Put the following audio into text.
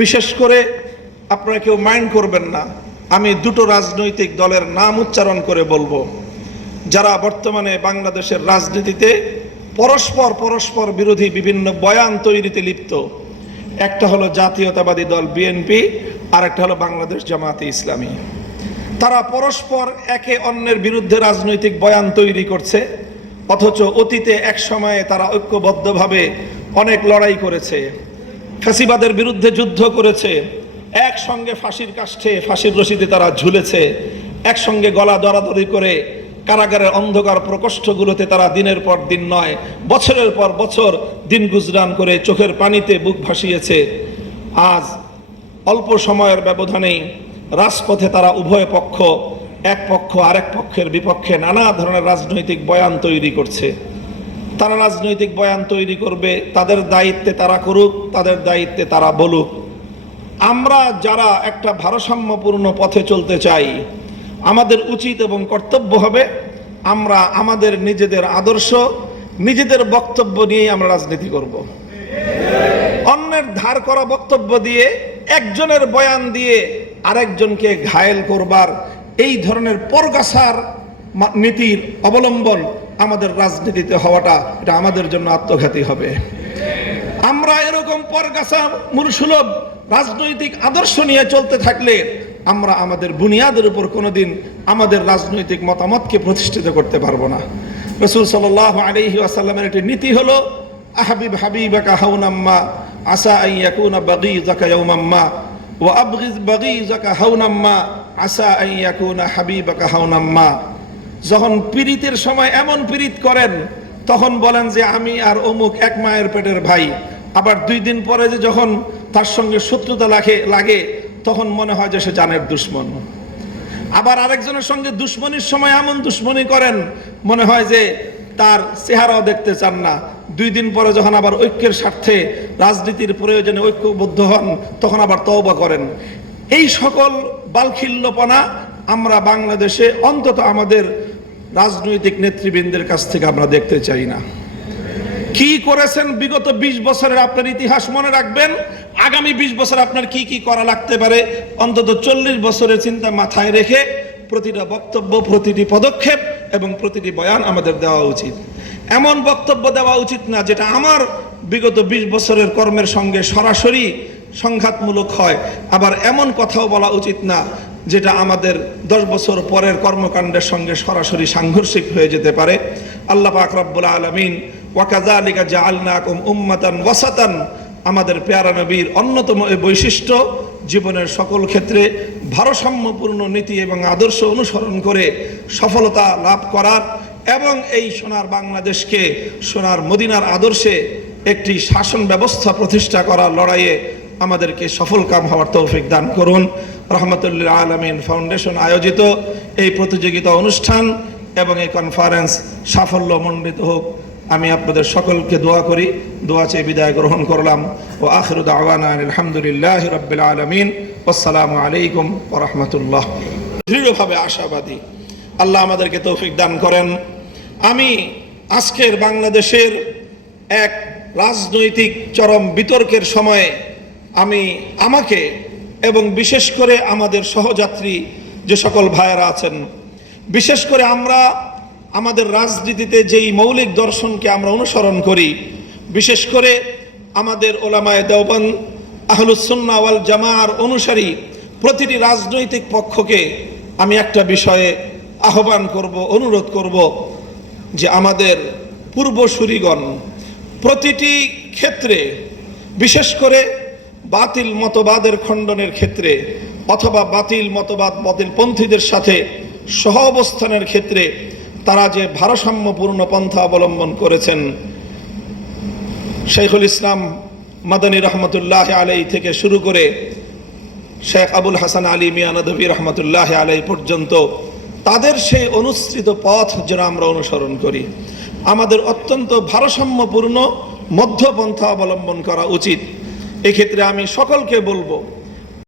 বিশেষ করে আপনারা কেউ মাইন্ড করবেন না। আমি দুটো রাজনৈতিক দলের নাম উচ্চারণ করে বলব। যারা বর্তমানে বাংলাদেশের রাজনীতিতে পরস্পর পরস্পর বিরোধী বিভিন্ন বয়ান তৈরিতে লিপ্ত। একটা হলো জাতীয়তাবাদী দল বিএনপি আর একটা হলো বাংলাদেশ জামাতে ইসলামী। তারা পরস্পর একে অন্যের বিরুদ্ধে রাজনৈতিক বয়ান তৈরি করছে, অথচ অতীতে এক সময়ে তারা ঐক্যবদ্ধভাবে অনেক লড়াই করেছে। ফ্যাসিবাদের বিরুদ্ধে যুদ্ধ করেছে। একসঙ্গে ফাঁসির কাষ্ঠে ফাঁসির রশিদে তারা ঝুলেছে। একসঙ্গে গলা দরাদরি করে কারাগারের অন্ধকার প্রকোষ্ঠগুলোতে তারা দিনের পর দিন নয়, বছরের পর বছর দিন গুজরান করে চোখের পানিতে বুক ভাসিয়েছে। আজ অল্প সময়ের ব্যবধানেই রাজপথে তারা উভয় পক্ষ, এক পক্ষ আরেক পক্ষের বিপক্ষে নানা ধরনের রাজনৈতিক বয়ান তৈরি করছে। তারা রাজনৈতিক বয়ান তৈরি করবে, তাদের দায়িত্বে তারা করুক, তাদের দায়িত্বে তারা বলুক। আমরা যারা একটা ভারসাম্যপূর্ণ পথে চলতে চাই, আমাদের উচিত এবং কর্তব্য হবে আমরা আমাদের নিজেদের আদর্শ, নিজেদের বক্তব্য নিয়েই আমরা রাজনীতি করব। অন্যের ধার করা বক্তব্য দিয়ে, একজনের বয়ান দিয়ে আরেকজনকে ঘায়েল করবার, এই ধরনের পরগাছার নীতির অবলম্বন আমাদের রাজনীতিতে হওয়াটা এটা আমাদের জন্য আত্মঘাতী হবে। আমরা এরকম পরগাছা মূলসুলভ রাজনৈতিক আদর্শ নিয়ে চলতে থাকলে আমরা আমাদের বুনিয়াদের উপর কোনোদিন আমাদের রাজনৈতিক মতামতকে প্রতিষ্ঠিত করতে পারব না। রসুল সাল আলহি আসাল্লামের একটি নীতি হলো, আহাবিব হাবিবাকা হাউনাম্মা আসা আইয়াকুনা বাগি জাকা ইয়াউমাম্মা ও আবগিজ বাগি জাকা হাউনাম্মা আসা আইয়াকুনা হাবিবাকা হাউনাম্মা যখন পীড়িতের সময় এমন পীড়িত করেন, তখন বলেন যে আমি আর অমুক এক মায়ের পেটের ভাই। আবার দুই দিন পরে যে যখন তার সঙ্গে শত্রুতা লাগে লাগে, তখন মনে হয় যে সে জানের দুশ্মন। আবার আরেকজনের সঙ্গে দুশ্মনির সময় এমন দুশ্মনী করেন, মনে হয় যে তার চেহারাও দেখতে চান না। দুই দিন পরে যখন আবার ঐক্যের স্বার্থে রাজনীতির প্রয়োজনে ঐক্যবদ্ধ হন, তখন আবার তওবা করেন। এই সকল বালখিল্যপনা আমরা বাংলাদেশে অন্তত আমাদের রাজনৈতিক নেতৃবৃন্দের কাছ থেকে আমরা দেখতে চাই না। কি করেছেন বিগত ২০ বছরের আপনার ইতিহাস মনে রাখবেন? আগামী ২০ বছর আপনার কি কি করা লাগতে পারে? অন্তত চল্লিশ বছরের চিন্তা মাথায় রেখে প্রতিটা বক্তব্য, প্রতিটি পদক্ষেপ এবং প্রতিটি বয়ান আমাদের দেওয়া উচিত। এমন বক্তব্য দেওয়া উচিত না যেটা আমার বিগত ২০ বছরের কর্মের সঙ্গে সরাসরি সংঘাতমূলক হয়। আবার এমন কথাও বলা উচিত না যেটা আমাদের দশ বছর পরের কর্মকাণ্ডের সঙ্গে সরাসরি সাংঘর্ষিক হয়ে যেতে পারে। আল্লাহ পাক রব্বুল আলমিন ওয়াকাজালিকা জাআলনাকুম উম্মাতান ওয়াসাতান, আমাদের পেয়ারা নবীর অন্যতম এই বৈশিষ্ট্য, জীবনের সকল ক্ষেত্রে ভারসাম্যপূর্ণ নীতি এবং আদর্শ অনুসরণ করে সফলতা লাভ করার এবং এই সোনার বাংলাদেশকে, সোনার মদিনার আদর্শে একটি শাসন ব্যবস্থা প্রতিষ্ঠা করার লড়াইয়ে আমাদেরকে সফল কাম হওয়ার তৌফিক দান করুন। রহমতুল্লাহ আলমিন ফাউন্ডেশন আয়োজিত এই প্রতিযোগিতা অনুষ্ঠান এবং এই কনফারেন্স সাফল্য মণ্ডিত হোক। আমি আপনাদের সকলকে দোয়া করি, দোয়া চেয়ে বিদায় গ্রহণ করলাম। ও আখির দাওয়ানা আলহামদুলিল্লাহ রবিল আলমিন। আসসালামু আলাইকুম ও রহমতুল্লাহ। দৃঢ়ভাবে আশাবাদী। আল্লাহ আমাদেরকে তৌফিক দান করেন। আমি আজকের বাংলাদেশের এক রাজনৈতিক চরম বিতর্কের সময়ে আমি আমাকে এবং বিশেষ করে আমাদের সহযাত্রী যে সকল ভাইয়েরা আছেন, বিশেষ করে আমরা আমাদের রাজনীতিতে যেই মৌলিক দর্শনকে আমরা অনুসরণ করি, বিশেষ করে আমাদের ওলামায় দেওবান আহলুসুন্না ওয়াল জামার অনুসারী প্রতিটি রাজনৈতিক পক্ষকে আমি একটা বিষয়ে আহ্বান করব, অনুরোধ করব যে আমাদের পূর্বসূরিগণ প্রতিটি ক্ষেত্রে, বিশেষ করে বাতিল মতবাদের খণ্ডনের ক্ষেত্রে অথবা বাতিল মতবাদ বাতিলপন্থীদের সাথে সহ অবস্থানের ক্ষেত্রে তারা যে ভারসাম্যপূর্ণ পন্থা অবলম্বন করেছেন। শেখুল ইসলাম মাদানী রহমতুল্লাহ আলাই থেকে শুরু করে শেখ আবুল হাসান আলী মিয়ানদবী রহমতুল্লাহ আলাই পর্যন্ত তাদের সেই অনুসৃত পথ যেন আমরা অনুসরণ করি। আমাদের অত্যন্ত ভারসাম্যপূর্ণ মধ্যপন্থা অবলম্বন করা উচিত। এক্ষেত্রে আমি সকলকে বলব